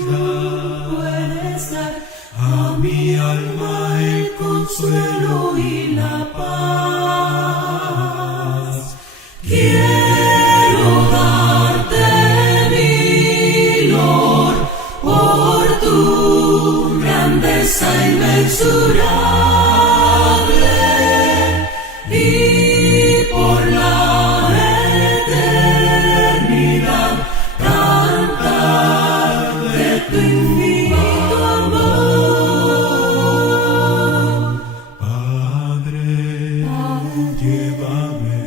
puedes dar a mi alma el consuelo y la paz. Quiero darte mi Lord por tu grandeza inmensurable y por la eternidad cantar de tu infinito amor. Padre, llévame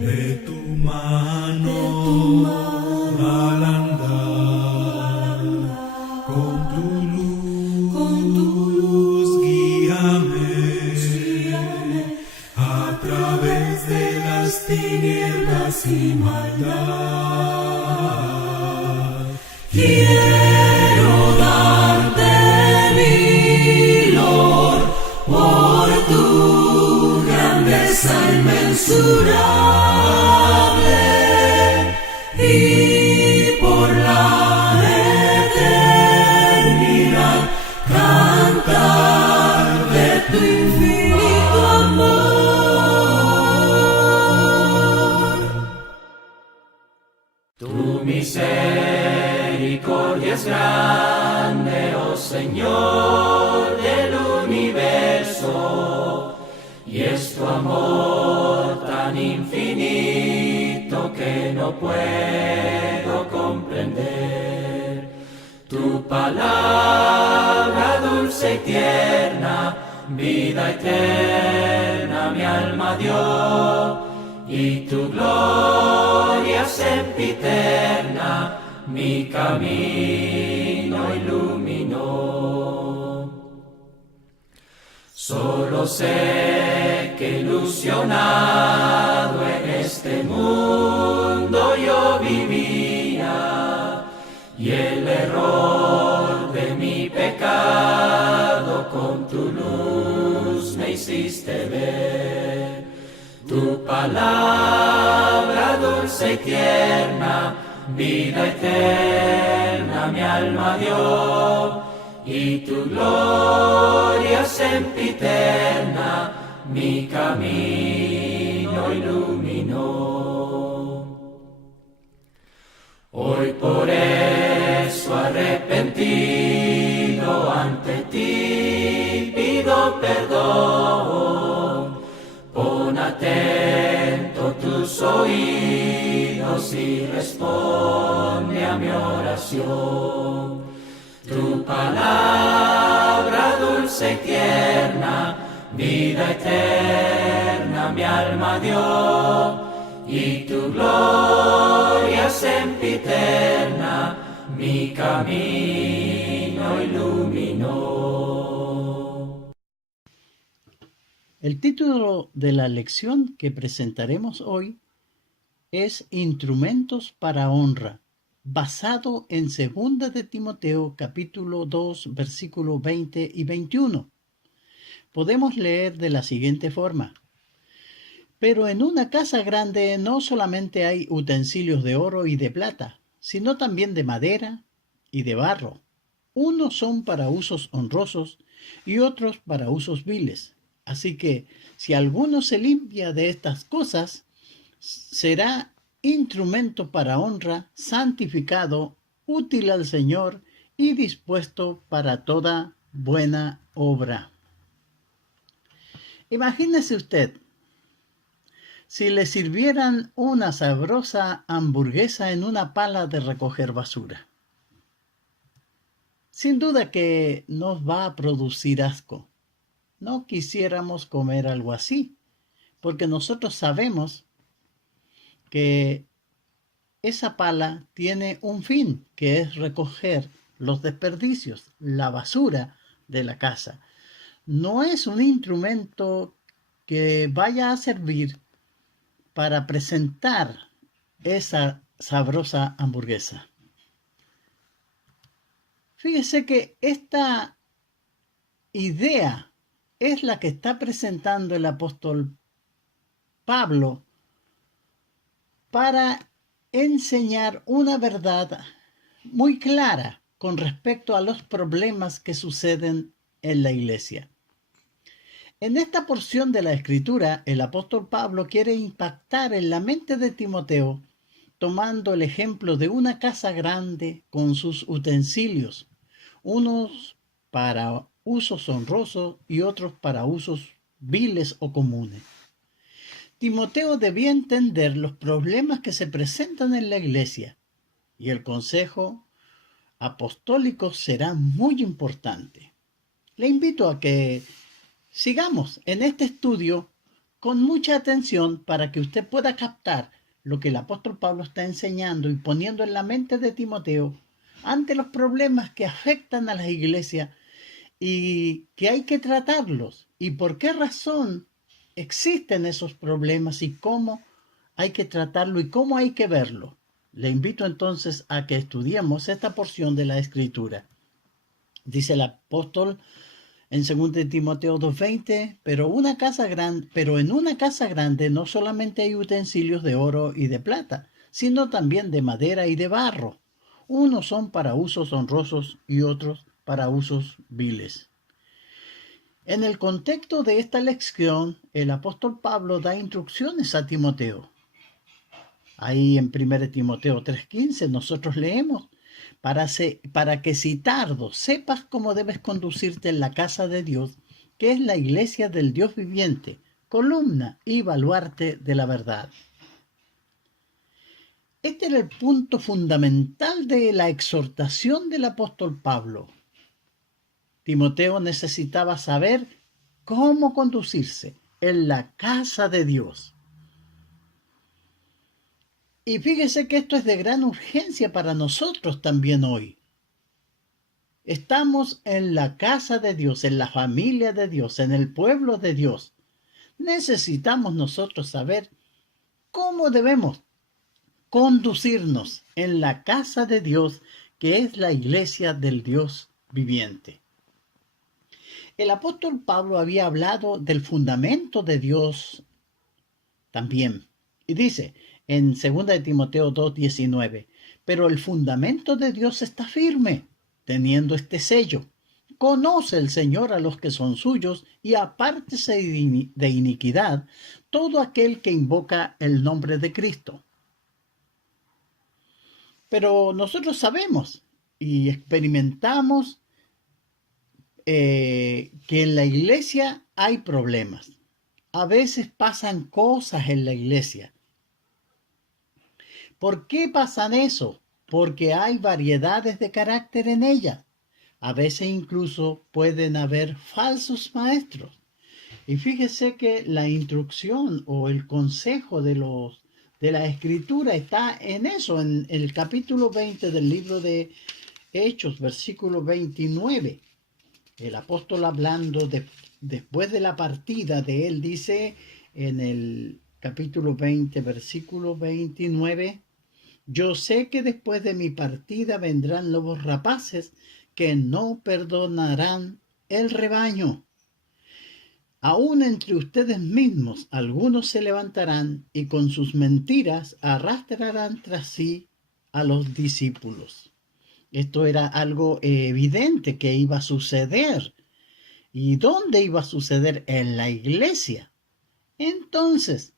de tu mano al andar, con tu luz guíame a través de las tinieblas y maldad. Quiero darte mi Lord por tu grandeza inmensurable y por la eternidad cantar de tu infinito amor. Tu misericordia es grande, oh Señor del universo, y es tu amor tan infinito que no puedo comprender. Tu palabra dulce y tierna, vida eterna mi alma dio, y tu gloria sempiterna mi camino iluminó. Solo sé que ilusionado en este mundo yo vivía, y el error de mi pecado con tu luz me hiciste ver. Tu palabra dulce y tierna, vida eterna mi alma dio, y tu gloria sempiterna mi camino iluminó. Hoy por eso arrepentido ante ti pido perdón. Pon atento tus oídos y responde a mi oración. Tu palabra dulce y tierna, vida eterna mi alma dio, y tu gloria sempiterna mi camino iluminó. El título de la lección que presentaremos hoy es Instrumentos para honra, basado en 2 de Timoteo capítulo 2 versículos 20 y 21. Podemos leer de la siguiente forma: Pero en una casa grande no solamente hay utensilios de oro y de plata, sino también de madera y de barro. Unos son para usos honrosos y otros para usos viles. Así que si alguno se limpia de estas cosas, será instrumento para honra, santificado, útil al Señor y dispuesto para toda buena obra. Imagínese usted, si le sirvieran una sabrosa hamburguesa en una pala de recoger basura. Sin duda que nos va a producir asco. No quisiéramos comer algo así, porque nosotros sabemos que esa pala tiene un fin, que es recoger los desperdicios, la basura de la casa. No es un instrumento que vaya a servir para presentar esa sabrosa hamburguesa. Fíjese que esta idea es la que está presentando el apóstol Pablo para enseñar una verdad muy clara con respecto a los problemas que suceden en la iglesia. En esta porción de la Escritura, el apóstol Pablo quiere impactar en la mente de Timoteo, tomando el ejemplo de una casa grande con sus utensilios, unos para usos honrosos y otros para usos viles o comunes. Timoteo debía entender los problemas que se presentan en la iglesia, y el consejo apostólico será muy importante. Le invito a que sigamos en este estudio con mucha atención para que usted pueda captar lo que el apóstol Pablo está enseñando y poniendo en la mente de Timoteo ante los problemas que afectan a las iglesias y que hay que tratarlos y por qué razón existen esos problemas y cómo hay que tratarlo y cómo hay que verlo. Le invito entonces a que estudiemos esta porción de la Escritura. Dice el apóstol en 2 Timoteo 2:20, pero en una casa grande no solamente hay utensilios de oro y de plata, sino también de madera y de barro. Unos son para usos honrosos y otros para usos viles. En el contexto de esta lección, el apóstol Pablo da instrucciones a Timoteo. Ahí en 1 Timoteo 3:15 nosotros leemos, para que si tardo sepas cómo debes conducirte en la casa de Dios, que es la iglesia del Dios viviente, columna y baluarte de la verdad. Este era el punto fundamental de la exhortación del apóstol Pablo. Timoteo necesitaba saber cómo conducirse en la casa de Dios. Y fíjese que esto es de gran urgencia para nosotros también hoy. Estamos en la casa de Dios, en la familia de Dios, en el pueblo de Dios. Necesitamos nosotros saber cómo debemos conducirnos en la casa de Dios, que es la iglesia del Dios viviente. El apóstol Pablo había hablado del fundamento de Dios también. Y dice en 2 Timoteo 2:19, pero el fundamento de Dios está firme, teniendo este sello. Conoce el Señor a los que son suyos y apártese de iniquidad todo aquel que invoca el nombre de Cristo. Pero nosotros sabemos y experimentamos que en la iglesia hay problemas. A veces pasan cosas en la iglesia. ¿Por qué pasan eso? Porque hay variedades de carácter en ella. A veces incluso pueden haber falsos maestros. Y fíjese que la instrucción o el consejo de la Escritura está en eso, en el capítulo 20 del libro de Hechos, versículo 29. El apóstol hablando después de la partida de él, dice en el capítulo 20, versículo 29, yo sé que después de mi partida vendrán lobos rapaces que no perdonarán el rebaño. Aún entre ustedes mismos algunos se levantarán y con sus mentiras arrastrarán tras sí a los discípulos. Esto era algo evidente que iba a suceder. ¿Y dónde iba a suceder? En la iglesia. Entonces,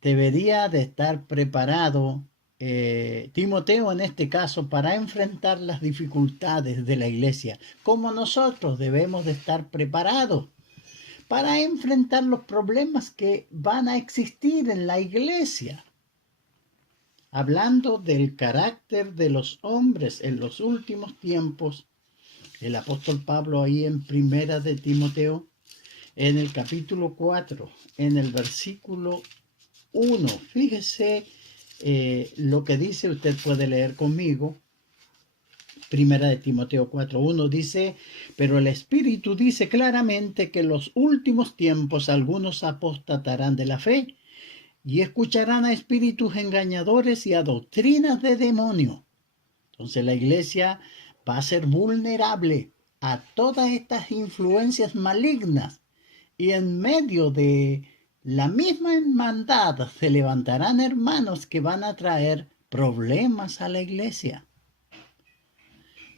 debería de estar preparado Timoteo en este caso para enfrentar las dificultades de la iglesia, como nosotros debemos de estar preparados para enfrentar los problemas que van a existir en la iglesia. Hablando del carácter de los hombres en los últimos tiempos, el apóstol Pablo ahí en 1 de Timoteo, en el capítulo 4, en el versículo 1, fíjese lo que dice, usted puede leer conmigo. 1 de Timoteo 4:1 dice, pero el Espíritu dice claramente que en los últimos tiempos algunos apostatarán de la fe y escucharán a espíritus engañadores y a doctrinas de demonio. Entonces la iglesia va a ser vulnerable a todas estas influencias malignas y en medio de la misma hermandad se levantarán hermanos que van a traer problemas a la iglesia.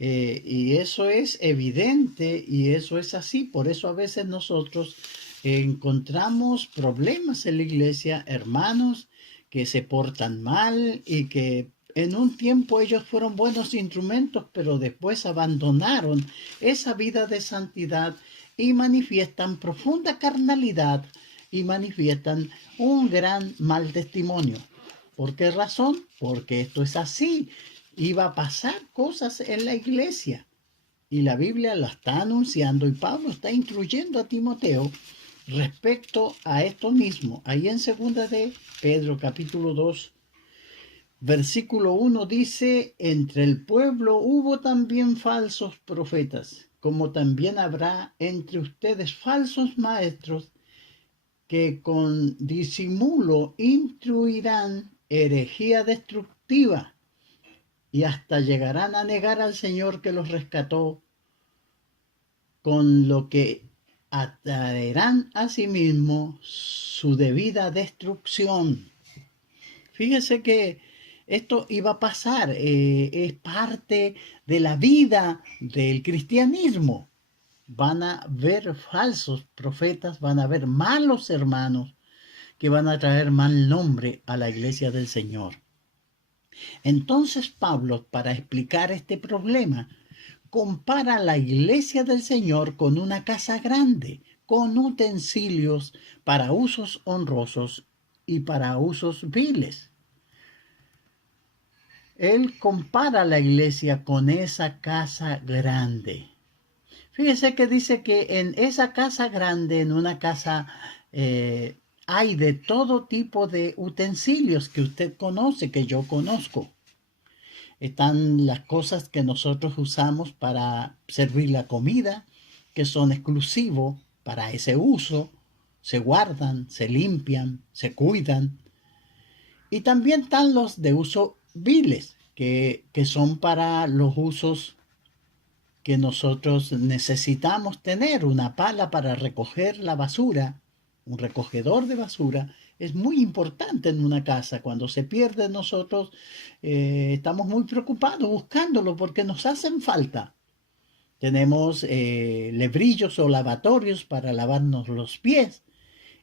Y eso es evidente y eso es así. Por eso a veces nosotros encontramos problemas en la iglesia, hermanos que se portan mal y que en un tiempo ellos fueron buenos instrumentos, pero después abandonaron esa vida de santidad y manifiestan profunda carnalidad y manifiestan un gran mal testimonio. ¿Por qué razón? Porque esto es así. Iba a pasar cosas en la iglesia y la Biblia la está anunciando y Pablo está instruyendo a Timoteo respecto a esto mismo. Ahí en 2 de Pedro capítulo 2 versículo 1 dice: entre el pueblo hubo también falsos profetas, como también habrá entre ustedes falsos maestros que con disimulo instruirán herejía destructiva y hasta llegarán a negar al Señor que los rescató, con lo que atraerán a sí mismo su debida destrucción. Fíjese que esto iba a pasar, es parte de la vida del cristianismo. Van a haber falsos profetas, van a haber malos hermanos que van a traer mal nombre a la iglesia del Señor. Entonces Pablo, para explicar este problema, compara la iglesia del Señor con una casa grande, con utensilios para usos honrosos y para usos viles. Él compara la iglesia con esa casa grande. Fíjese que dice que en esa casa grande, en una casa, hay de todo tipo de utensilios que usted conoce, que yo conozco. Están las cosas que nosotros usamos para servir la comida, que son exclusivos para ese uso. Se guardan, se limpian, se cuidan. Y también están los de uso viles, que son para los usos que nosotros necesitamos tener. Una pala para recoger la basura, un recogedor de basura, es muy importante en una casa. Cuando se pierde, nosotros estamos muy preocupados buscándolo porque nos hacen falta. Tenemos lebrillos o lavatorios para lavarnos los pies.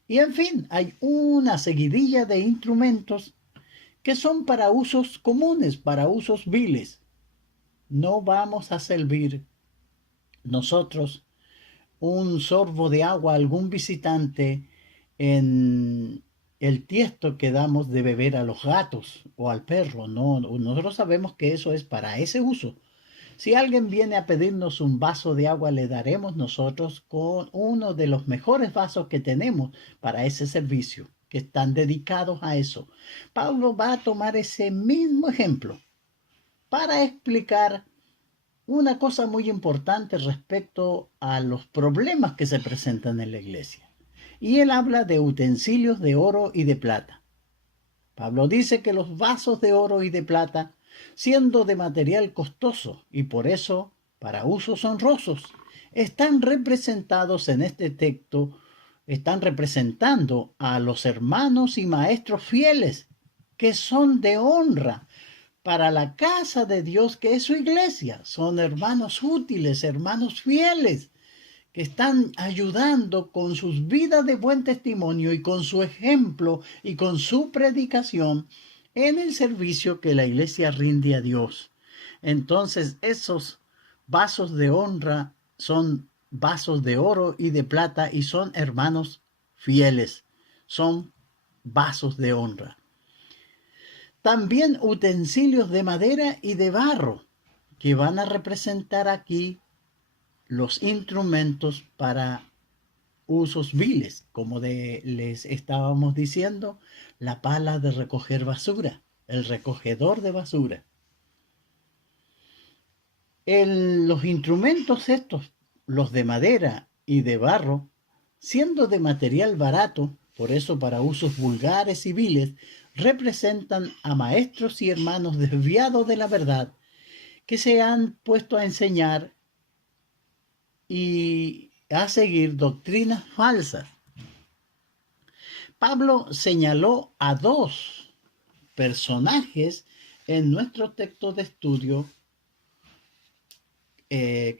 Y en fin, hay una seguidilla de instrumentos que son para usos comunes, para usos viles. No vamos a servir nosotros un sorbo de agua a algún visitante en el tiesto que damos de beber a los gatos o al perro. No, nosotros sabemos que eso es para ese uso. Si alguien viene a pedirnos un vaso de agua, le daremos nosotros con uno de los mejores vasos que tenemos para ese servicio, que están dedicados a eso. Pablo va a tomar ese mismo ejemplo para explicar una cosa muy importante respecto a los problemas que se presentan en la iglesia. Y él habla de utensilios de oro y de plata. Pablo dice que los vasos de oro y de plata, siendo de material costoso y por eso para usos honrosos, están representados en este texto, están representando a los hermanos y maestros fieles que son de honra para la casa de Dios, que es su iglesia. Son hermanos útiles, hermanos fieles, que están ayudando con sus vidas de buen testimonio y con su ejemplo y con su predicación en el servicio que la iglesia rinde a Dios. Entonces, esos vasos de honra son vasos de oro y de plata y son hermanos fieles, son vasos de honra. También utensilios de madera y de barro, que van a representar aquí los instrumentos para usos viles, como les estábamos diciendo, la pala de recoger basura, el recogedor de basura. Los instrumentos estos, los de madera y de barro, siendo de material barato, por eso para usos vulgares y viles, representan a maestros y hermanos desviados de la verdad que se han puesto a enseñar y a seguir doctrinas falsas. Pablo señaló a dos personajes en nuestro texto de estudio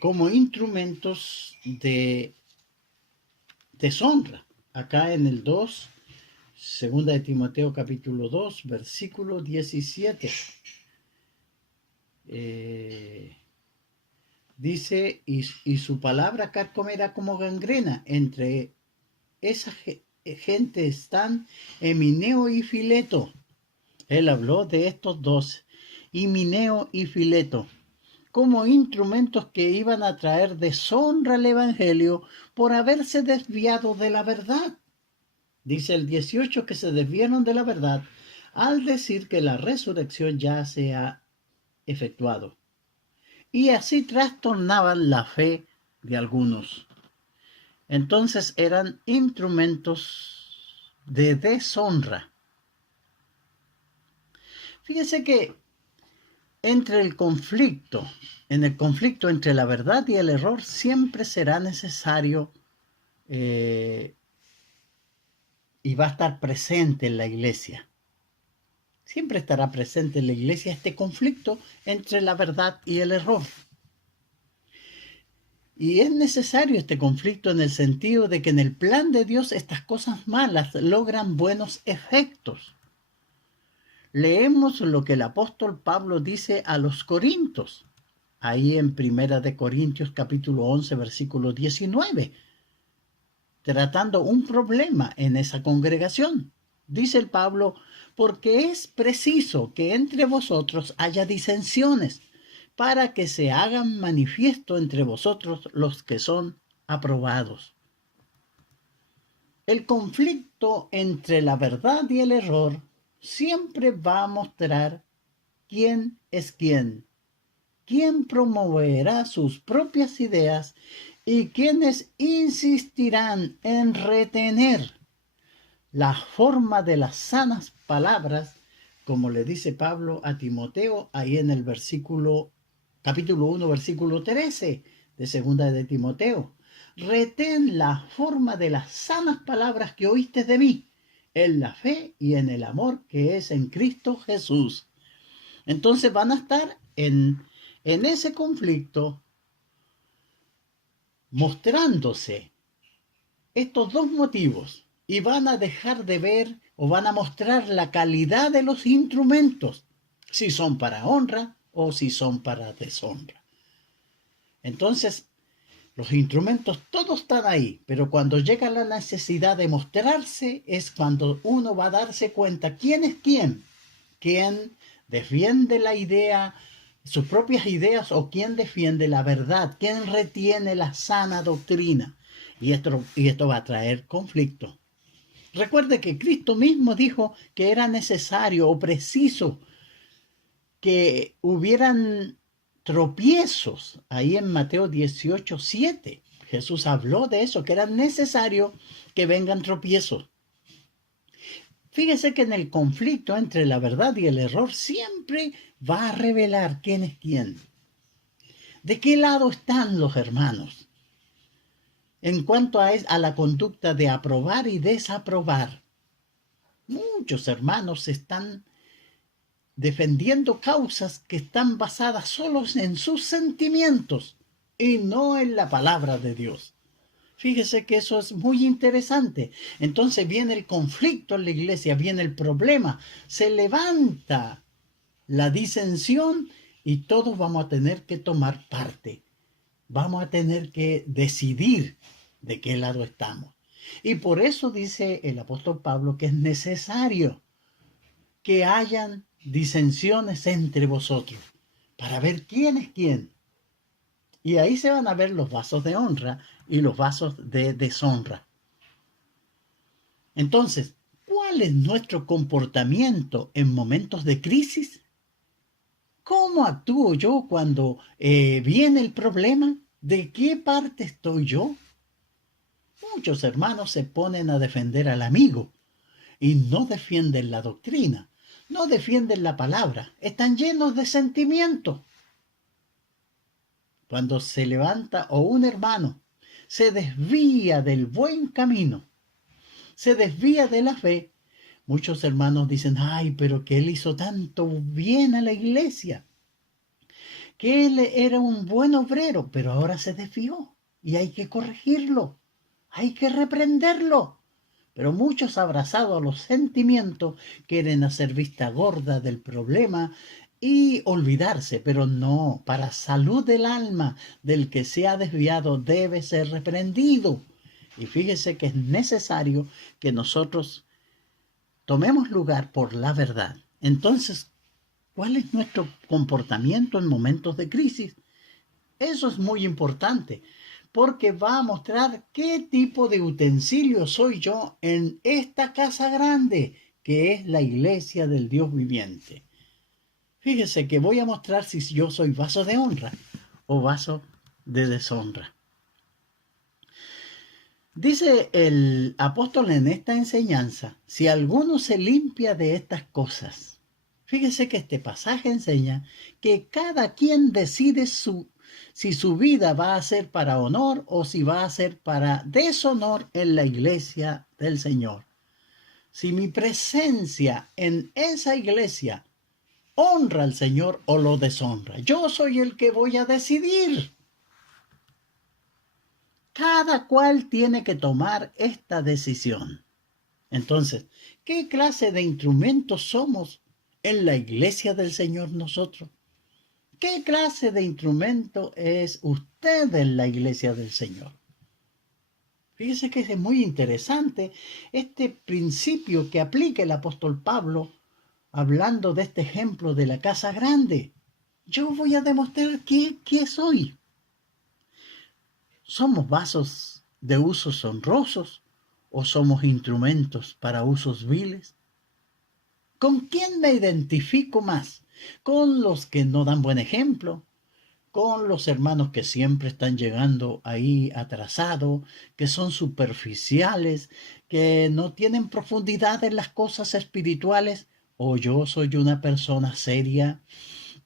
como instrumentos de deshonra. Acá en el 2, segunda de Timoteo capítulo 2, versículo 17. Dice, y su palabra carcomerá como gangrena. Entre esa gente están Himeneo y Fileto. Él habló de estos dos, Himeneo y Fileto, como instrumentos que iban a traer deshonra al Evangelio por haberse desviado de la verdad. Dice el 18 que se desviaron de la verdad al decir que la resurrección ya se ha efectuado. Y así trastornaban la fe de algunos. Entonces eran instrumentos de deshonra. Fíjese que en el conflicto entre la verdad y el error, siempre será necesario y va a estar presente en la iglesia. Siempre estará presente en la iglesia este conflicto entre la verdad y el error. Y es necesario este conflicto en el sentido de que en el plan de Dios estas cosas malas logran buenos efectos. Leemos lo que el apóstol Pablo dice a los Corintios, ahí en 1 de Corintios capítulo 11, versículo 19, tratando un problema en esa congregación. Dice el Pablo, porque es preciso que entre vosotros haya disensiones, para que se hagan manifiesto entre vosotros los que son aprobados. El conflicto entre la verdad y el error siempre va a mostrar quién es quién promoverá sus propias ideas y quiénes insistirán en retener la forma de las sanas palabras, como le dice Pablo a Timoteo ahí en el capítulo 1, versículo 13 de segunda de Timoteo. Retén la forma de las sanas palabras que oíste de mí, en la fe y en el amor que es en Cristo Jesús. Entonces van a estar en ese conflicto mostrándose estos dos motivos y van a dejar de ver o van a mostrar la calidad de los instrumentos, si son para honra o si son para deshonra. Entonces, los instrumentos todos están ahí, pero cuando llega la necesidad de mostrarse es cuando uno va a darse cuenta quién es quién defiende la idea, sus propias ideas, o quién defiende la verdad, quién retiene la sana doctrina. Y esto va a traer conflicto. Recuerde que Cristo mismo dijo que era necesario o preciso que hubieran tropiezos ahí en Mateo 18, 7. Jesús habló de eso, que era necesario que vengan tropiezos. Fíjese que en el conflicto entre la verdad y el error siempre va a revelar quién es quién. ¿De qué lado están los hermanos? En cuanto a la conducta de aprobar y desaprobar, muchos hermanos están defendiendo causas que están basadas solo en sus sentimientos y no en la palabra de Dios. Fíjese que eso es muy interesante. Entonces viene el conflicto en la iglesia, viene el problema, se levanta la disensión y todos vamos a tener que tomar parte. Vamos a tener que decidir de qué lado estamos. Y por eso dice el apóstol Pablo que es necesario que hayan disensiones entre vosotros para ver quién es quién. Y ahí se van a ver los vasos de honra y los vasos de deshonra. Entonces, ¿cuál es nuestro comportamiento en momentos de crisis? ¿Cómo actúo yo cuando viene el problema? ¿De qué parte estoy yo? Muchos hermanos se ponen a defender al amigo y no defienden la doctrina, no defienden la palabra, están llenos de sentimientos. Cuando se levanta o un hermano se desvía del buen camino, se desvía de la fe, muchos hermanos dicen, ay, pero que él hizo tanto bien a la iglesia, que él era un buen obrero, pero ahora se desvió y hay que corregirlo, hay que reprenderlo. Pero muchos abrazados a los sentimientos quieren hacer vista gorda del problema y olvidarse, pero no, para salud del alma del que se ha desviado debe ser reprendido. Y fíjese que es necesario que nosotros tomemos lugar por la verdad. Entonces, ¿cuál es nuestro comportamiento en momentos de crisis? Eso es muy importante, porque va a mostrar qué tipo de utensilio soy yo en esta casa grande, que es la iglesia del Dios viviente. Fíjese que voy a mostrar si yo soy vaso de honra o vaso de deshonra. Dice el apóstol en esta enseñanza, si alguno se limpia de estas cosas. Fíjese que este pasaje enseña que cada quien decide si su vida va a ser para honor o si va a ser para deshonor en la iglesia del Señor. Si mi presencia en esa iglesia honra al Señor o lo deshonra, yo soy el que voy a decidir. Cada cual tiene que tomar esta decisión. Entonces, ¿qué clase de instrumentos somos en la iglesia del Señor nosotros? ¿Qué clase de instrumento es usted en la iglesia del Señor? Fíjese que es muy interesante este principio que aplica el apóstol Pablo hablando de este ejemplo de la casa grande. Yo voy a demostrar qué soy. ¿Somos vasos de usos honrosos o somos instrumentos para usos viles? ¿Con quién me identifico más? ¿Con los que no dan buen ejemplo? ¿Con los hermanos que siempre están llegando ahí atrasados, que son superficiales, que no tienen profundidad en las cosas espirituales? ¿O yo soy una persona seria,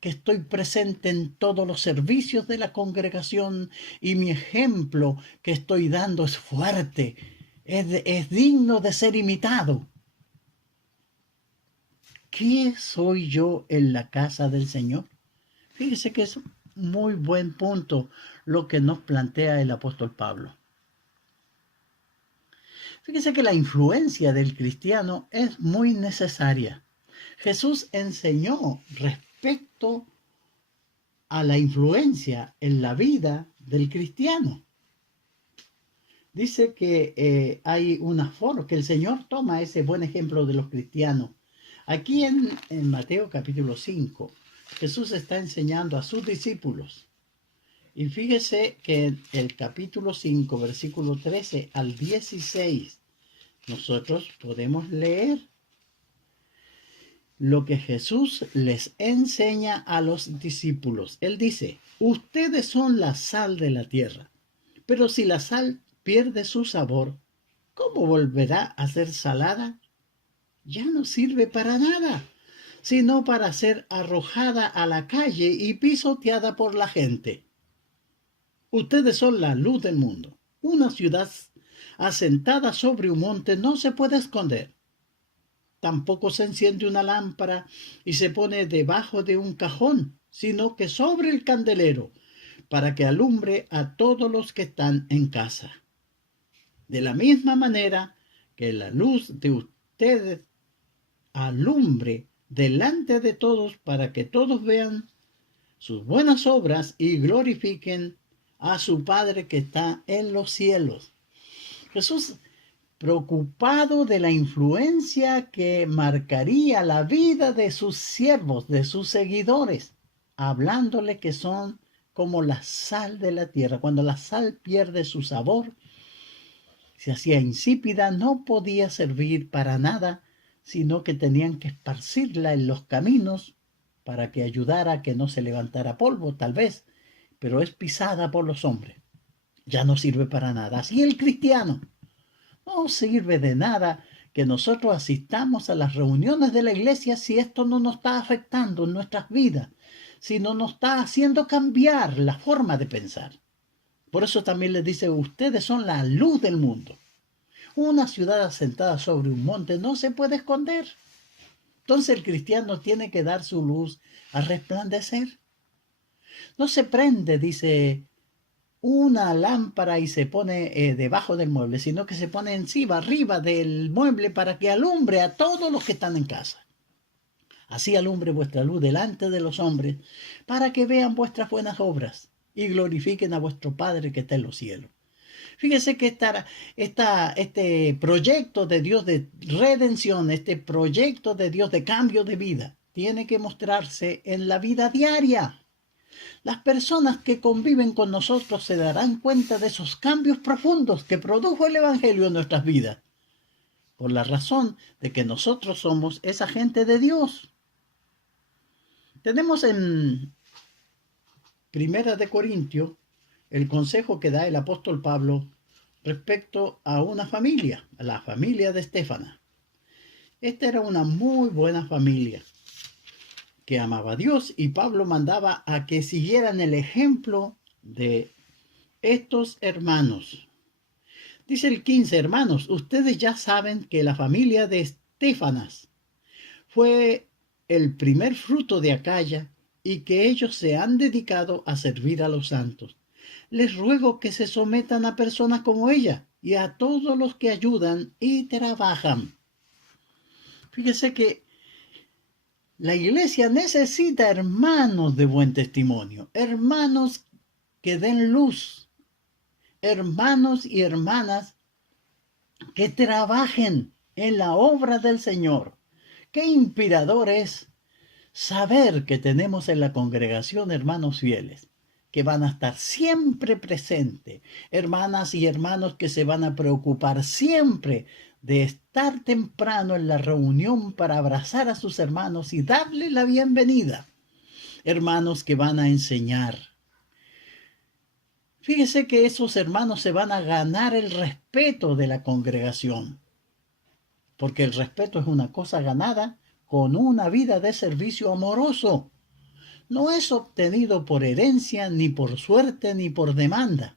que estoy presente en todos los servicios de la congregación y mi ejemplo que estoy dando es fuerte, es digno de ser imitado? ¿Qué soy yo en la casa del Señor? Fíjese que es muy buen punto lo que nos plantea el apóstol Pablo. Fíjese que la influencia del cristiano es muy necesaria. Jesús enseñó respecto a la influencia en la vida del cristiano. Dice que hay una forma, que el Señor toma ese buen ejemplo de los cristianos. Aquí en Mateo capítulo 5, Jesús está enseñando a sus discípulos. Y fíjese que en el capítulo 5, versículo 13 al 16, nosotros podemos leer lo que Jesús les enseña a los discípulos. Él dice, ustedes son la sal de la tierra, pero si la sal pierde su sabor, ¿cómo volverá a ser salada? Ya no sirve para nada, sino para ser arrojada a la calle y pisoteada por la gente. Ustedes son la luz del mundo. Una ciudad asentada sobre un monte no se puede esconder. Tampoco se enciende una lámpara y se pone debajo de un cajón, sino que sobre el candelero, para que alumbre a todos los que están en casa. De la misma manera que la luz de ustedes alumbre delante de todos, para que todos vean sus buenas obras y glorifiquen a su Padre que está en los cielos. Jesús, preocupado de la influencia que marcaría la vida de sus siervos, de sus seguidores, hablándole que son como la sal de la tierra. Cuando la sal pierde su sabor, se hacía insípida, no podía servir para nada, sino que tenían que esparcirla en los caminos para que ayudara a que no se levantara polvo, tal vez, pero es pisada por los hombres. Ya no sirve para nada. Así el cristiano. No sirve de nada que nosotros asistamos a las reuniones de la iglesia si esto no nos está afectando en nuestras vidas, si no nos está haciendo cambiar la forma de pensar. Por eso también les dice, ustedes son la luz del mundo. Una ciudad asentada sobre un monte no se puede esconder. Entonces el cristiano tiene que dar su luz a resplandecer. No se prende, dice, una lámpara y se pone debajo del mueble, sino que se pone encima, arriba del mueble para que alumbre a todos los que están en casa. Así alumbre vuestra luz delante de los hombres, para que vean vuestras buenas obras y glorifiquen a vuestro Padre que está en los cielos. Fíjese que este proyecto de Dios de redención, este proyecto de Dios de cambio de vida, tiene que mostrarse en la vida diaria. Las personas que conviven con nosotros se darán cuenta de esos cambios profundos que produjo el Evangelio en nuestras vidas, por la razón de que nosotros somos esa gente de Dios. Tenemos en Primera de Corintios el consejo que da el apóstol Pablo respecto a una familia, a la familia de Estéfanas. Esta era una muy buena familia que amaba a Dios, y Pablo mandaba a que siguieran el ejemplo de estos hermanos. Dice el 15: hermanos, ustedes ya saben que la familia de Estéfanas fue el primer fruto de Acaya y que ellos se han dedicado a servir a los santos. Les ruego que se sometan a personas como ella y a todos los que ayudan y trabajan. Fíjese que la iglesia necesita hermanos de buen testimonio, hermanos que den luz, hermanos y hermanas que trabajen en la obra del Señor. Qué inspirador es saber que tenemos en la congregación hermanos fieles, que van a estar siempre presentes, hermanas y hermanos que se van a preocupar siempre de estar temprano en la reunión para abrazar a sus hermanos y darle la bienvenida, hermanos que van a enseñar. Fíjese que esos hermanos se van a ganar el respeto de la congregación, porque el respeto es una cosa ganada con una vida de servicio amoroso. No es obtenido por herencia, ni por suerte, ni por demanda.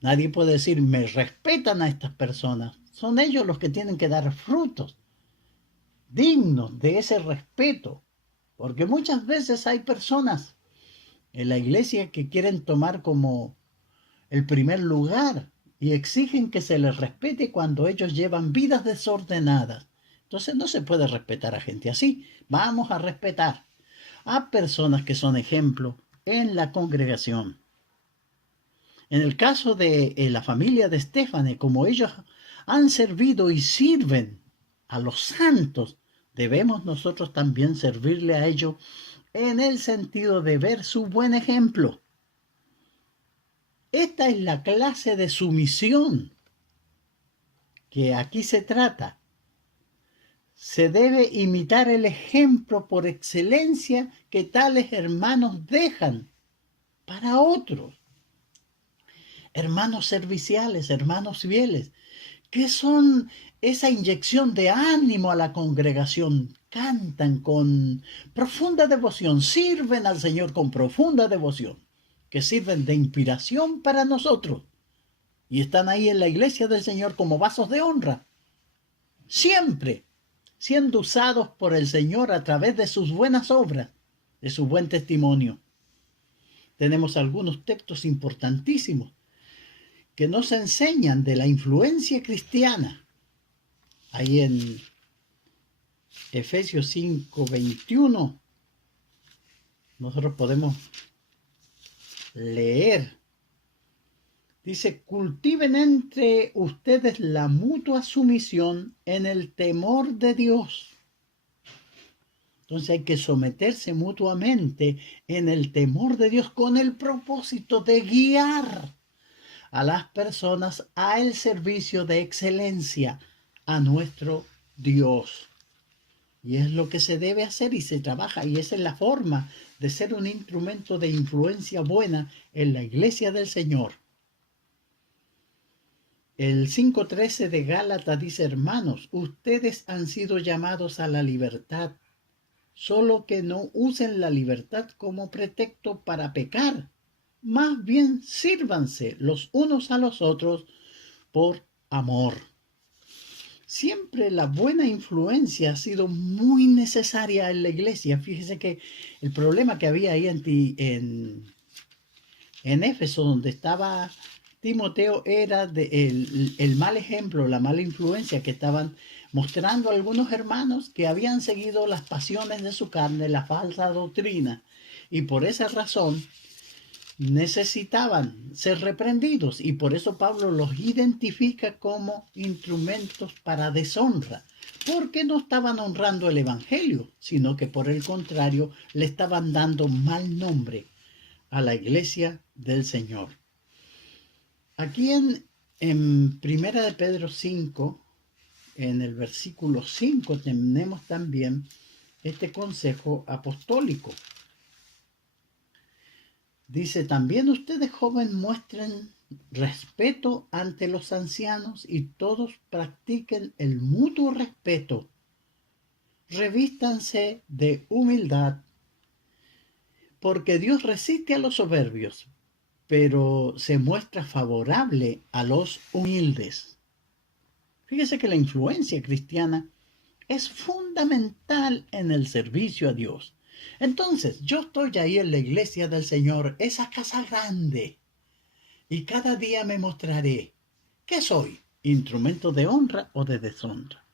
Nadie puede decir, me respetan a estas personas. Son ellos los que tienen que dar frutos dignos de ese respeto. Porque muchas veces hay personas en la iglesia que quieren tomar como el primer lugar y exigen que se les respete cuando ellos llevan vidas desordenadas. Entonces no se puede respetar a gente así. Vamos a respetar a personas que son ejemplo en la congregación. En el caso de la familia de Estéfanas, como ellos han servido y sirven a los santos, debemos nosotros también servirle a ellos en el sentido de ver su buen ejemplo. Esta es la clase de sumisión que aquí se trata. Se debe imitar el ejemplo por excelencia que tales hermanos dejan para otros. Hermanos serviciales, hermanos fieles, que son esa inyección de ánimo a la congregación. Cantan con profunda devoción, sirven al Señor con profunda devoción, que sirven de inspiración para nosotros. Y están ahí en la iglesia del Señor como vasos de honra, siempre siendo usados por el Señor a través de sus buenas obras, de su buen testimonio. Tenemos algunos textos importantísimos que nos enseñan de la influencia cristiana. Ahí en Efesios 5:21, nosotros podemos leer. Dice, cultiven entre ustedes la mutua sumisión en el temor de Dios. Entonces hay que someterse mutuamente en el temor de Dios con el propósito de guiar a las personas al servicio de excelencia a nuestro Dios. Y es lo que se debe hacer y se trabaja, y esa es la forma de ser un instrumento de influencia buena en la iglesia del Señor. El 5:13 de Gálatas dice, hermanos, ustedes han sido llamados a la libertad, solo que no usen la libertad como pretexto para pecar. Más bien sírvanse los unos a los otros por amor. Siempre la buena influencia ha sido muy necesaria en la iglesia. Fíjese que el problema que había ahí en Éfeso, donde estaba Timoteo, era el mal ejemplo, la mala influencia que estaban mostrando algunos hermanos que habían seguido las pasiones de su carne, la falsa doctrina, y por esa razón necesitaban ser reprendidos, y por eso Pablo los identifica como instrumentos para deshonra, porque no estaban honrando el evangelio, sino que por el contrario le estaban dando mal nombre a la iglesia del Señor. Aquí en Primera de Pedro 5, en el versículo 5, tenemos también este consejo apostólico. Dice: también ustedes, jóvenes, muestren respeto ante los ancianos y todos practiquen el mutuo respeto. Revístanse de humildad, porque Dios resiste a los soberbios, pero se muestra favorable a los humildes. Fíjese que la influencia cristiana es fundamental en el servicio a Dios. Entonces, yo estoy ahí en la iglesia del Señor, esa casa grande, y cada día me mostraré qué soy, instrumento de honra o de deshonra.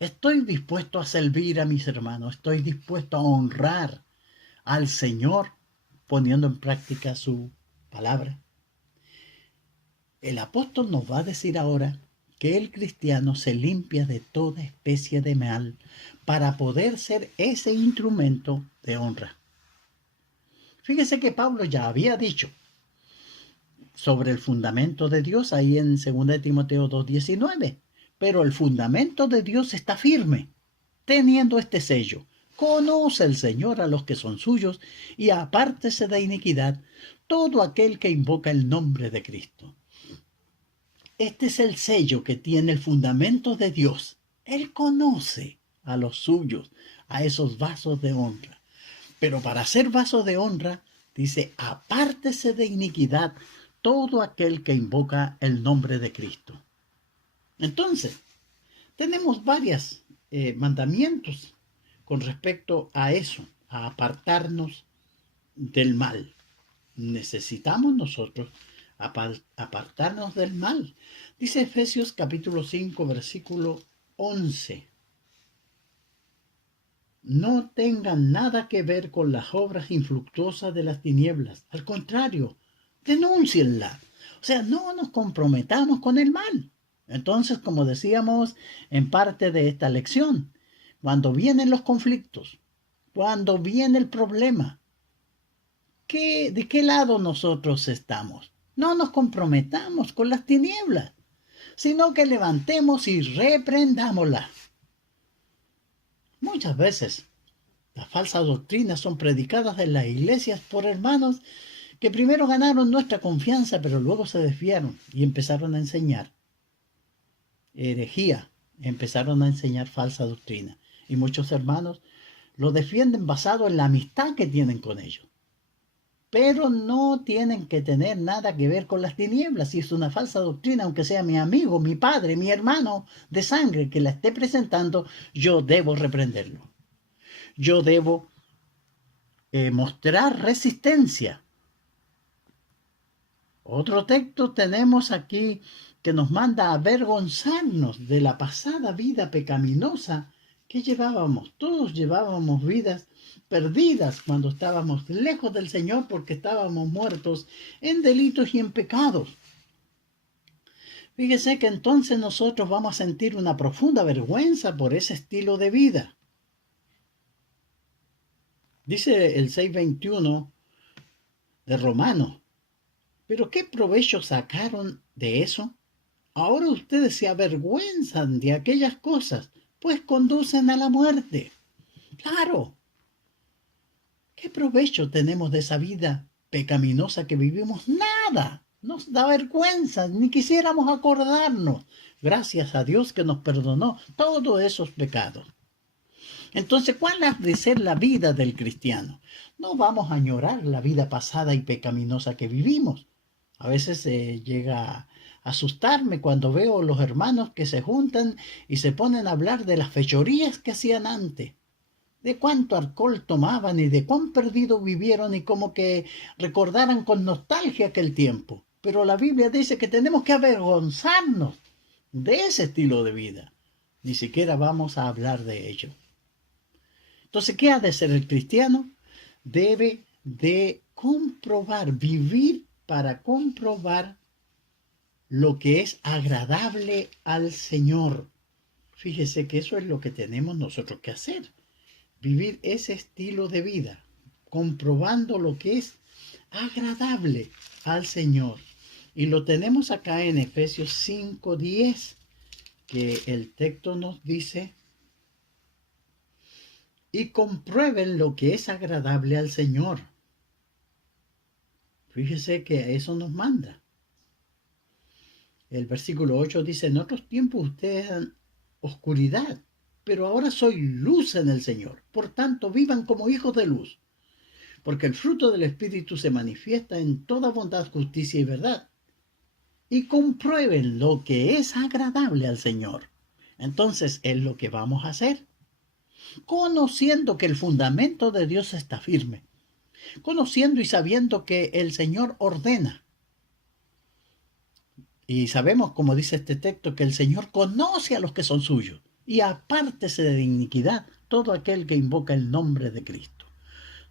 Estoy dispuesto a servir a mis hermanos, estoy dispuesto a honrar al Señor poniendo en práctica su palabra. El apóstol nos va a decir ahora que el cristiano se limpia de toda especie de mal para poder ser ese instrumento de honra. Fíjese que Pablo ya había dicho sobre el fundamento de Dios ahí en 2 Timoteo 2:19, pero el fundamento de Dios está firme, teniendo este sello: conoce el Señor a los que son suyos, y apártese de iniquidad todo aquel que invoca el nombre de Cristo. Este es el sello que tiene el fundamento de Dios. Él conoce a los suyos, a esos vasos de honra. Pero para ser vasos de honra, dice: apártese de iniquidad todo aquel que invoca el nombre de Cristo. Entonces, tenemos varios mandamientos con respecto a eso, a apartarnos del mal. Necesitamos nosotros apartarnos del mal. Dice Efesios capítulo 5, versículo 11. No tengan nada que ver con las obras infructuosas de las tinieblas. Al contrario, denúncienla. O sea, no nos comprometamos con el mal. Entonces, como decíamos en parte de esta lección, cuando vienen los conflictos, cuando viene el problema, ¿de qué lado nosotros estamos? No nos comprometamos con las tinieblas, sino que levantemos y reprendámoslas. Muchas veces las falsas doctrinas son predicadas en las iglesias por hermanos que primero ganaron nuestra confianza, pero luego se desviaron y empezaron a enseñar herejía, empezaron a enseñar falsa doctrina. Y muchos hermanos lo defienden basado en la amistad que tienen con ellos. Pero no tienen que tener nada que ver con las tinieblas. Si es una falsa doctrina, aunque sea mi amigo, mi padre, mi hermano de sangre que la esté presentando, yo debo reprenderlo. Yo debo mostrar resistencia. Otro texto tenemos aquí que nos manda a avergonzarnos de la pasada vida pecaminosa que llevábamos. Todos llevábamos vidas perdidas cuando estábamos lejos del Señor, porque estábamos muertos en delitos y en pecados. Fíjese que entonces nosotros vamos a sentir una profunda vergüenza por ese estilo de vida. Dice el 6:21 de Romanos: ¿pero qué provecho sacaron de eso? Ahora ustedes se avergüenzan de aquellas cosas, pues conducen a la muerte. Claro. ¿Qué provecho tenemos de esa vida pecaminosa que vivimos? Nada. Nos da vergüenza, ni quisiéramos acordarnos. Gracias a Dios que nos perdonó todos esos pecados. Entonces, ¿cuál ha de ser la vida del cristiano? No vamos a añorar la vida pasada y pecaminosa que vivimos. A veces llega a asustarme cuando veo los hermanos que se juntan y se ponen a hablar de las fechorías que hacían antes, de cuánto alcohol tomaban y de cuán perdido vivieron y como que recordaran con nostalgia aquel tiempo. Pero la Biblia dice que tenemos que avergonzarnos de ese estilo de vida. Ni siquiera vamos a hablar de ello. Entonces, ¿qué ha de ser el cristiano? Debe de comprobar, vivir para comprobar lo que es agradable al Señor. Fíjese que eso es lo que tenemos nosotros que hacer. Vivir ese estilo de vida, comprobando lo que es agradable al Señor. Y lo tenemos acá en Efesios 5:10, que el texto nos dice: y comprueben lo que es agradable al Señor. Fíjese que a eso nos manda. El versículo 8 dice: en otros tiempos ustedes eran oscuridad, pero ahora soy luz en el Señor. Por tanto, vivan como hijos de luz, porque el fruto del Espíritu se manifiesta en toda bondad, justicia y verdad. Y comprueben lo que es agradable al Señor. Entonces, es lo que vamos a hacer. Conociendo que el fundamento de Dios está firme. Conociendo y sabiendo que el Señor ordena. Y sabemos, como dice este texto, que el Señor conoce a los que son suyos. Y apártese de iniquidad todo aquel que invoca el nombre de Cristo.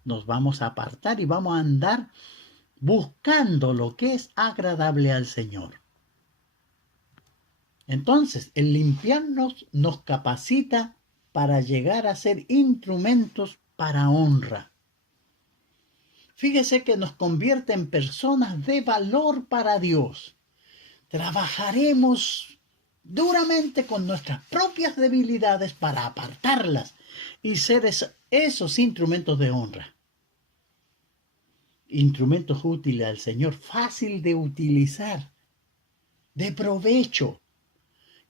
Nos vamos a apartar y vamos a andar buscando lo que es agradable al Señor. Entonces, el limpiarnos nos capacita para llegar a ser instrumentos para honra. Fíjese que nos convierte en personas de valor para Dios. Trabajaremos duramente con nuestras propias debilidades para apartarlas y ser esos instrumentos de honra. Instrumentos útiles al Señor, fácil de utilizar, de provecho.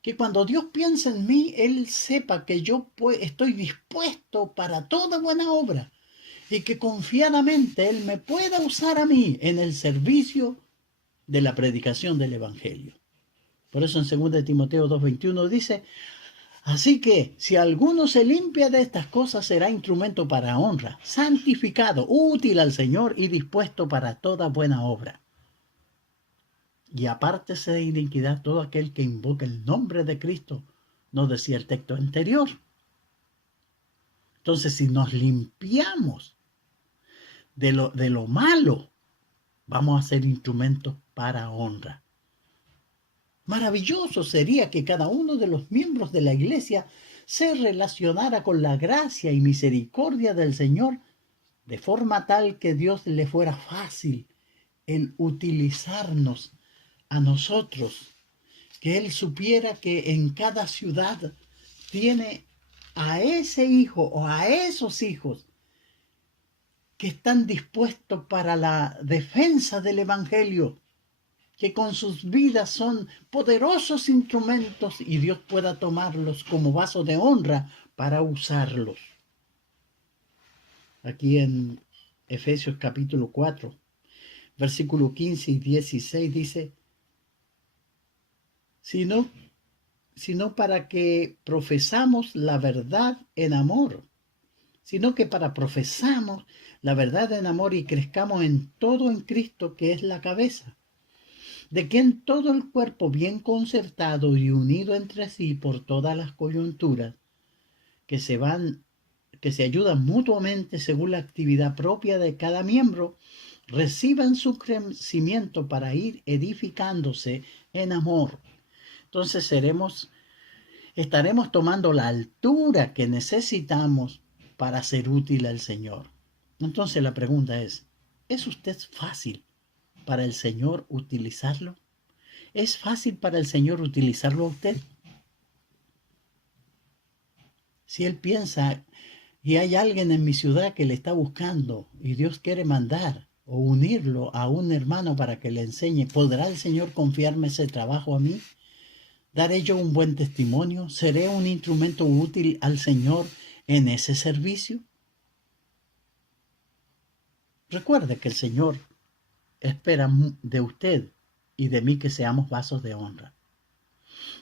Que cuando Dios piensa en mí, Él sepa que yo estoy dispuesto para toda buena obra y que confiadamente Él me pueda usar a mí en el servicio de la predicación del Evangelio. Por eso en 2 Timoteo 2:21 dice: así que si alguno se limpia de estas cosas, será instrumento para honra, santificado, útil al Señor y dispuesto para toda buena obra. Y apártese de iniquidad todo aquel que invoque el nombre de Cristo, nos decía el texto anterior. Entonces, si nos limpiamos de lo malo, vamos a ser instrumentos para honra. Maravilloso sería que cada uno de los miembros de la iglesia se relacionara con la gracia y misericordia del Señor de forma tal que Dios le fuera fácil el utilizarnos a nosotros, que Él supiera que en cada ciudad tiene a ese hijo o a esos hijos que están dispuestos para la defensa del Evangelio, que con sus vidas son poderosos instrumentos y Dios pueda tomarlos como vaso de honra para usarlos. Aquí en Efesios capítulo 4, versículo 15 y 16 dice: sino para que profesamos la verdad en amor, sino que para profesamos la verdad en amor y crezcamos en todo en Cristo, que es la cabeza, de quien todo el cuerpo bien concertado y unido entre sí por todas las coyunturas, que se ayudan mutuamente según la actividad propia de cada miembro, reciban su crecimiento para ir edificándose en amor. Entonces estaremos tomando la altura que necesitamos para ser útil al Señor. Entonces la pregunta ¿es usted fácil para el Señor utilizarlo? ¿Es fácil para el Señor utilizarlo a usted? Si Él piensa y hay alguien en mi ciudad que le está buscando y Dios quiere mandar o unirlo a un hermano para que le enseñe, ¿podrá el Señor confiarme ese trabajo a mí? ¿Daré yo un buen testimonio? ¿Seré un instrumento útil al Señor en ese servicio? Recuerde que el Señor espera de usted y de mí que seamos vasos de honra.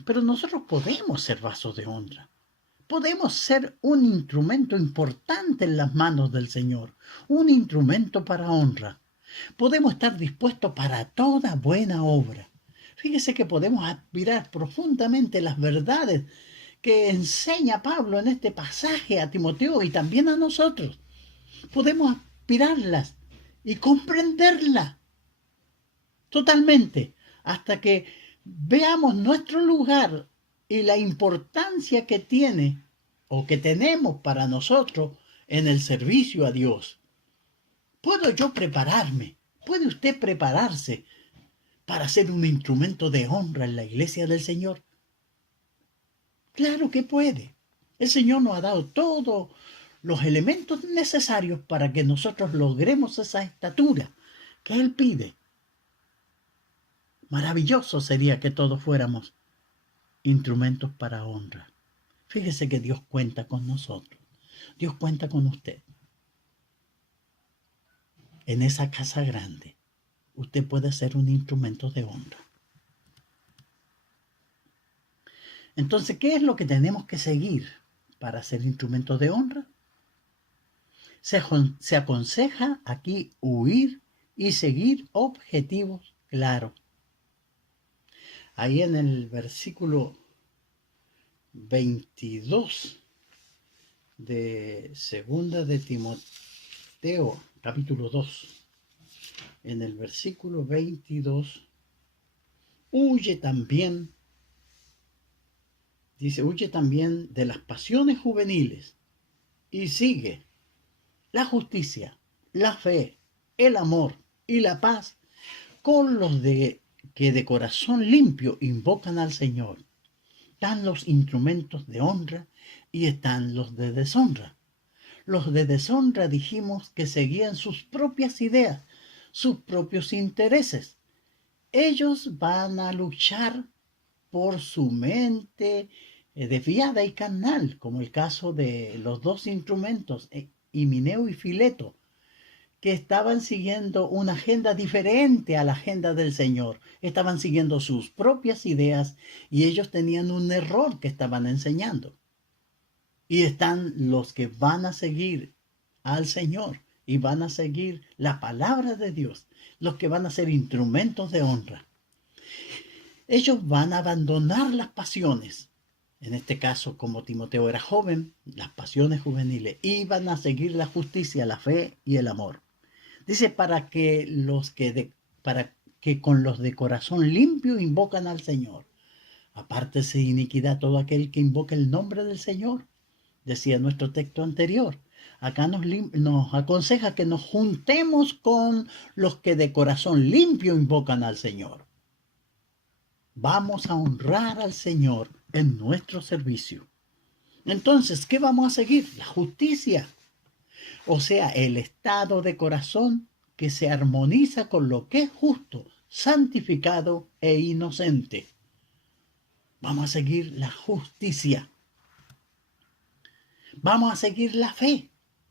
Pero nosotros podemos ser vasos de honra. Podemos ser un instrumento importante en las manos del Señor, un instrumento para honra. Podemos estar dispuestos para toda buena obra. Fíjese que podemos admirar profundamente las verdades que enseña Pablo en este pasaje a Timoteo y también a nosotros. Podemos aspirarlas y comprenderlas totalmente hasta que veamos nuestro lugar y la importancia que tiene o que tenemos para nosotros en el servicio a Dios. ¿Puedo yo prepararme? ¿Puede usted prepararse para ser un instrumento de honra en la iglesia del Señor? Claro que puede. El Señor nos ha dado todos los elementos necesarios para que nosotros logremos esa estatura que Él pide. Maravilloso sería que todos fuéramos instrumentos para honra. Fíjese que Dios cuenta con nosotros. Dios cuenta con usted. En esa casa grande, usted puede ser un instrumento de honra. Entonces, ¿qué es lo que tenemos que seguir para ser instrumentos de honra? Se aconseja aquí huir y seguir objetivos claros. Ahí en el versículo 22 de segunda de Timoteo, capítulo 2, en el versículo 22, huye también de las pasiones juveniles y sigue la justicia, la fe, el amor y la paz con los que de corazón limpio invocan al Señor. Están los instrumentos de honra y están los de deshonra. Los de deshonra dijimos que seguían sus propias ideas, sus propios intereses. Ellos van a luchar por su mente desviada y carnal, como el caso de los dos instrumentos, Himeneo y Fileto, que estaban siguiendo una agenda diferente a la agenda del Señor. Estaban siguiendo sus propias ideas y ellos tenían un error que estaban enseñando. Y están los que van a seguir al Señor y van a seguir la palabra de Dios, los que van a ser instrumentos de honra. Ellos van a abandonar las pasiones. En este caso, como Timoteo era joven, las pasiones juveniles, y van a seguir la justicia, la fe y el amor. Dice, para que con los de corazón limpio invocan al Señor. Apártese de iniquidad todo aquel que invoque el nombre del Señor, decía nuestro texto anterior. Acá nos aconseja que nos juntemos con los que de corazón limpio invocan al Señor. Vamos a honrar al Señor en nuestro servicio. Entonces, ¿qué vamos a seguir? La justicia. O sea, el estado de corazón que se armoniza con lo que es justo, santificado e inocente. Vamos a seguir la justicia. Vamos a seguir la fe.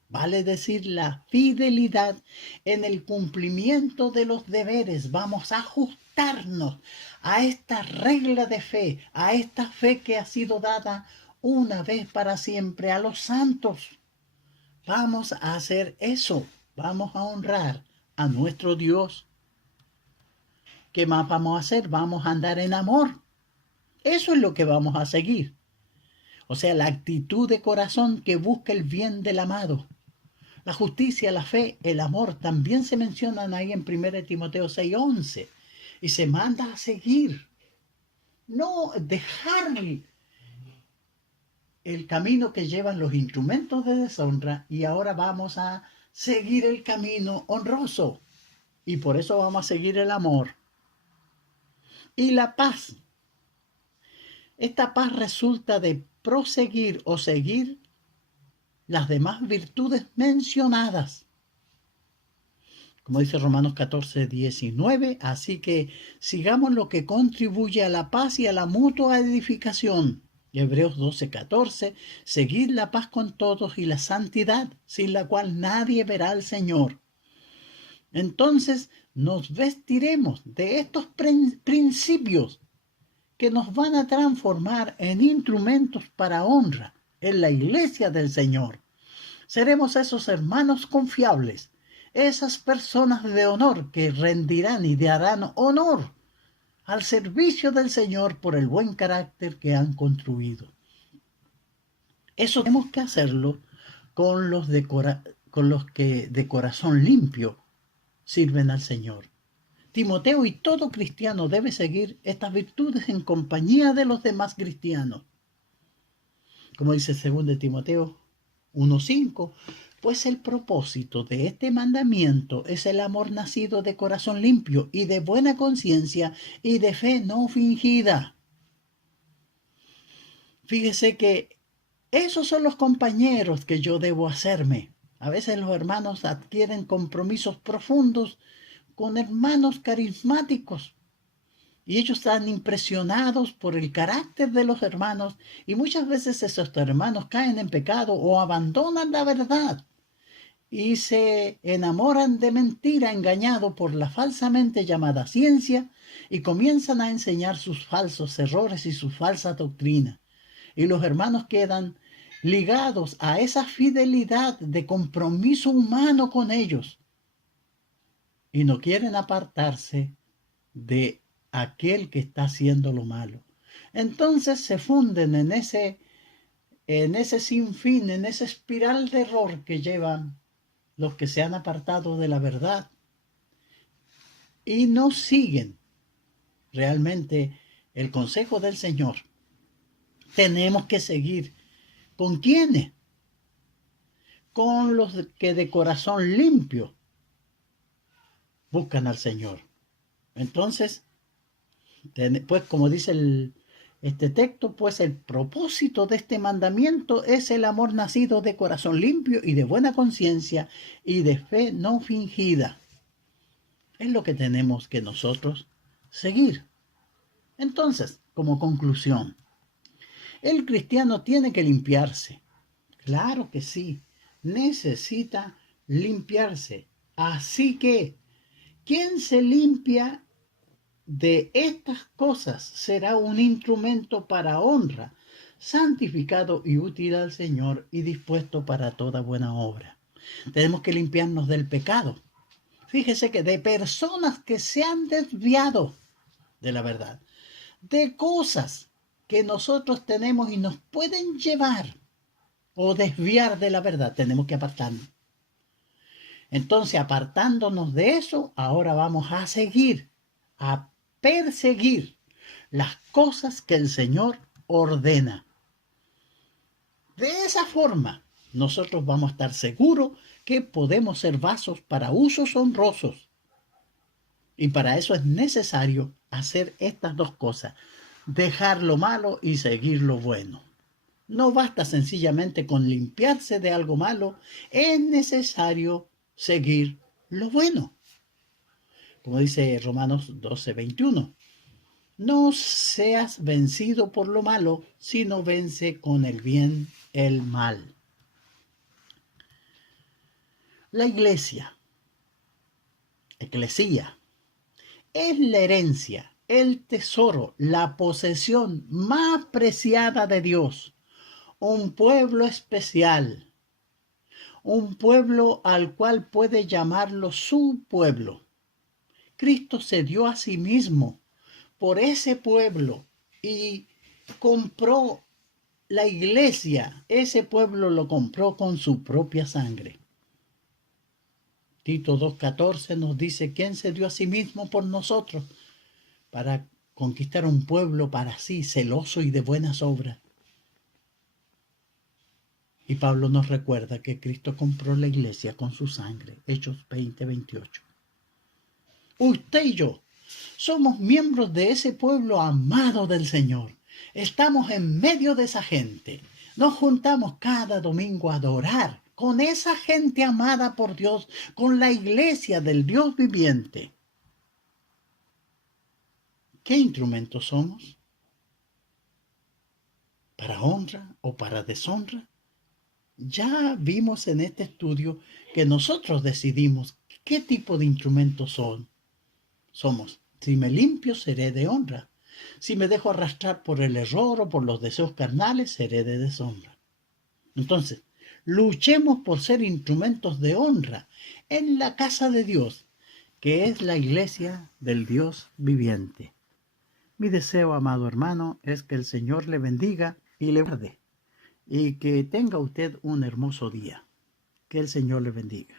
Vale decir la fidelidad en el cumplimiento de los deberes. Vamos a ajustarnos a esta regla de fe, a esta fe que ha sido dada una vez para siempre a los santos. Vamos a hacer eso. Vamos a honrar a nuestro Dios. ¿Qué más vamos a hacer? Vamos a andar en amor. Eso es lo que vamos a seguir. O sea, la actitud de corazón que busca el bien del amado. La justicia, la fe, el amor también se mencionan ahí en 1 Timoteo 6:11. Y se manda a seguir. No dejar el camino que llevan los instrumentos de deshonra y ahora vamos a seguir el camino honroso. Y por eso vamos a seguir el amor. Y la paz. Esta paz resulta de proseguir o seguir las demás virtudes mencionadas. Como dice Romanos 14:19, así que sigamos lo que contribuye a la paz y a la mutua edificación. Hebreos 12:14, seguid la paz con todos y la santidad, sin la cual nadie verá al Señor. Entonces nos vestiremos de estos principios que nos van a transformar en instrumentos para honra en la iglesia del Señor. Seremos esos hermanos confiables, esas personas de honor que rendirán y darán honor al servicio del Señor por el buen carácter que han construido. Eso tenemos que hacerlo con los que de corazón limpio sirven al Señor. Timoteo y todo cristiano debe seguir estas virtudes en compañía de los demás cristianos. Como dice 2 Timoteo 1:5, pues el propósito de este mandamiento es el amor nacido de corazón limpio y de buena conciencia y de fe no fingida. Fíjese que esos son los compañeros que yo debo hacerme. A veces los hermanos adquieren compromisos profundos con hermanos carismáticos y ellos están impresionados por el carácter de los hermanos y muchas veces esos hermanos caen en pecado o abandonan la verdad y se enamoran de mentira engañados por la falsamente llamada ciencia y comienzan a enseñar sus falsos errores y sus falsas doctrinas. Y los hermanos quedan ligados a esa fidelidad de compromiso humano con ellos y no quieren apartarse de aquel que está haciendo lo malo. Entonces se funden en ese sinfín, en esa espiral de error que llevan los que se han apartado de la verdad y no siguen realmente el consejo del Señor. Tenemos que seguir. ¿Con quiénes? Con los que de corazón limpio buscan al Señor. Entonces, pues como dice este texto, pues el propósito de este mandamiento es el amor nacido de corazón limpio y de buena conciencia y de fe no fingida. Es lo que tenemos que nosotros seguir. Entonces, como conclusión, el cristiano tiene que limpiarse. Claro que sí, necesita limpiarse. Así que, quien se limpia de estas cosas será un instrumento para honra, santificado y útil al Señor y dispuesto para toda buena obra. Tenemos que limpiarnos del pecado. Fíjese que de personas que se han desviado de la verdad, de cosas que nosotros tenemos y nos pueden llevar o desviar de la verdad, tenemos que apartarnos. Entonces, apartándonos de eso, ahora vamos a seguir, a perseguir las cosas que el Señor ordena. De esa forma, nosotros vamos a estar seguros que podemos ser vasos para usos honrosos. Y para eso es necesario hacer estas dos cosas: dejar lo malo y seguir lo bueno. No basta sencillamente con limpiarse de algo malo, es necesario seguir lo bueno. Como dice Romanos 12:21, no seas vencido por lo malo, sino vence con el bien el mal. La eclesía, es la herencia, el tesoro, la posesión más preciada de Dios. Un pueblo especial, un pueblo al cual puede llamarlo su pueblo. Cristo se dio a sí mismo por ese pueblo y compró la iglesia. Ese pueblo lo compró con su propia sangre. Tito 2:14 nos dice: ¿quién se dio a sí mismo por nosotros para conquistar un pueblo para sí, celoso y de buenas obras? Y Pablo nos recuerda que Cristo compró la iglesia con su sangre. Hechos 20:28. Usted y yo somos miembros de ese pueblo amado del Señor. Estamos en medio de esa gente. Nos juntamos cada domingo a adorar con esa gente amada por Dios, con la iglesia del Dios viviente. ¿Qué instrumentos somos? ¿Para honra o para deshonra? Ya vimos en este estudio que nosotros decidimos ¿Qué tipo de instrumentos somos? Si me limpio, seré de honra. Si me dejo arrastrar por el error o por los deseos carnales, seré de deshonra. Entonces, luchemos por ser instrumentos de honra en la casa de Dios, que es la iglesia del Dios viviente. Mi deseo, amado hermano, es que el Señor le bendiga y le guarde, y que tenga usted un hermoso día. Que el Señor le bendiga.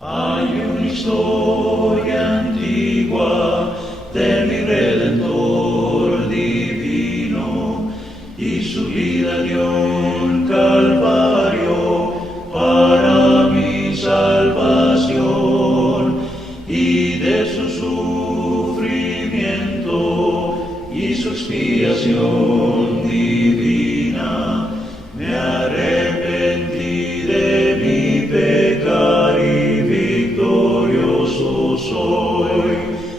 Hay una historia antigua de mi Redentor divino, y su vida dio en Calvario para mi salvación, y de su sufrimiento y su expiación divina me arrepentí de mi pecado y victorioso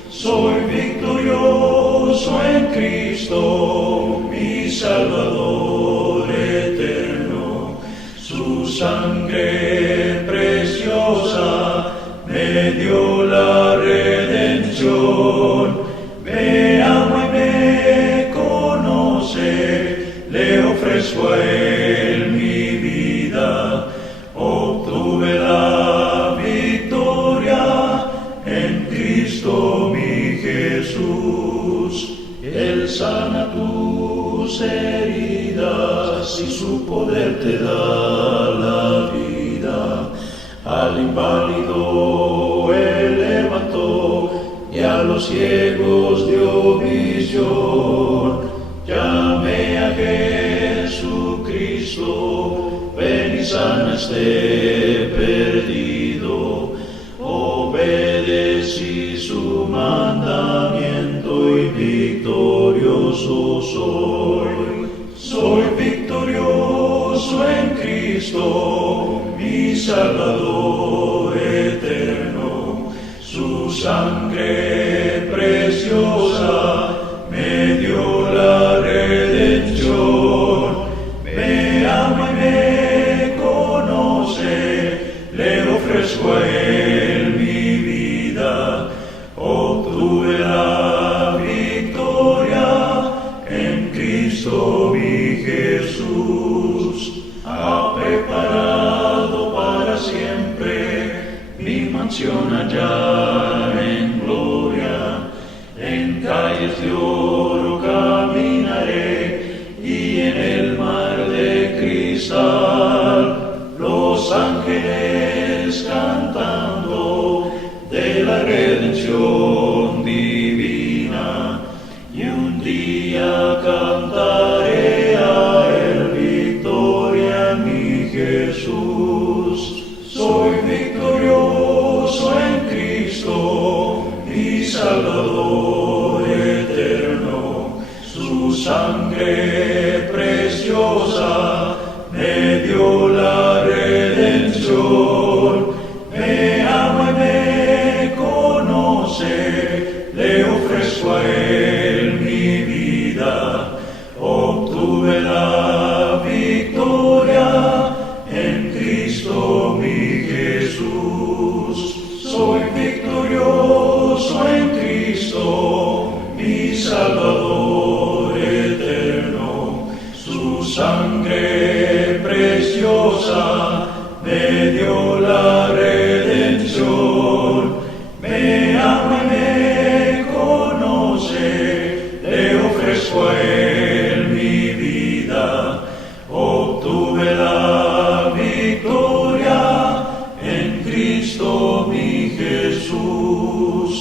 soy victorioso en Cristo, mi Salvador eterno. Su sangre preciosa me dio la redención, me ama y me conoce, le ofrezco a él mi vida, obtuve la victoria en Cristo mi Jesús. Él sana tus heridas y su poder te da la vida. Al inválido él levantó y a los ciegos dio visión. Llame a Jesucristo, ven y sana este perdido. Obedecí su mandamiento y victorioso soy victorioso en Cristo, mi Salvador eterno. Su sangre preciosa me dio la redención, me ama y me conoce, le ofrezco a él mi vida, obtuve la victoria en Cristo mi Jesús. Ha preparado para siempre mi mansión allá en gloria. En calles de oro caminaré y en el mar de cristal los ángeles cantando de la redención divina. Y un día cantaré a él victoria mi Jesús. Soy victorioso en Cristo, mi Salvador eterno. Su sangre preciosa me dio la redención, me ama y me conoce, le ofrezco a él mi vida, obtuve la victoria en Cristo mi Jesús. Soy victorioso en Cristo, mi Salvador eterno. Su sangre preciosa me dio la redención, me ama y me conoce, le ofrezco a él mi vida, obtuve la victoria en Cristo mi Jesús.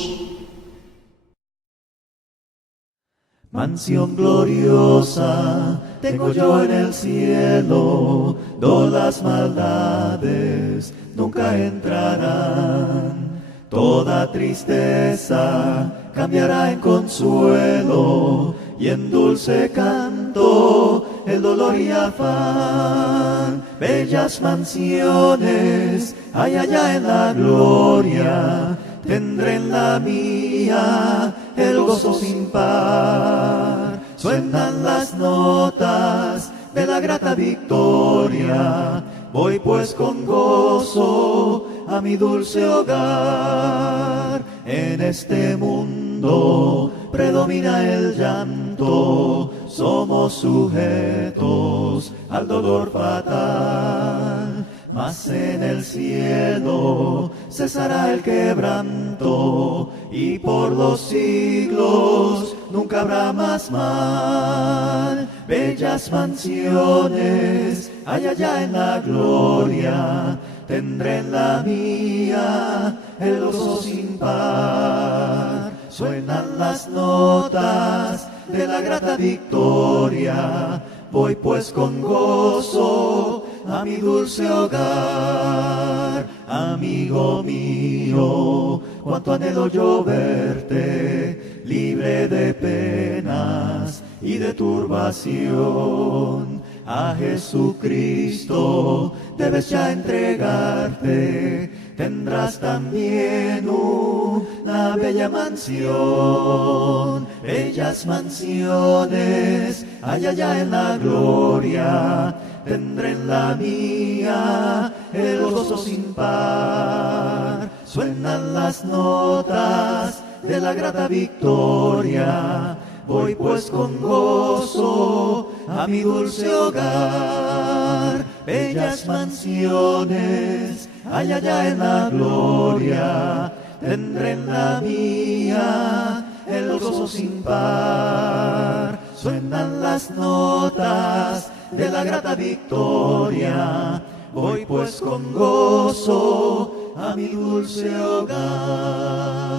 Mansión gloriosa tengo yo en el cielo, donde las maldades nunca entrarán. Toda tristeza cambiará en consuelo y en dulce canto el dolor y afán. Bellas mansiones hay allá en la gloria, tendré en la mía el gozo sin par. Suenan las notas de la grata victoria voy pues con gozo a mi dulce hogar. En este mundo predomina el llanto, somos sujetos al dolor fatal. Mas en el cielo cesará el quebranto, y por los siglos nunca habrá más mal. Bellas mansiones hay allá en la gloria, tendré en la mía el gozo sin par. Suenan las notas de la grata victoria, voy pues con gozo a mi dulce hogar. Amigo mío, cuánto anhelo yo verte, libre de penas y de turbación. A Jesucristo debes ya entregarte, tendrás también una bella mansión. Bellas mansiones hay allá en la gloria, tendré en la mía el gozo sin par. Suenan las notas de la grata victoria, voy pues con gozo a mi dulce hogar. Bellas mansiones hay allá en la gloria, tendré en la mía el gozo sin par. Suenan las notas de la grata victoria, voy pues con gozo a mi dulce hogar.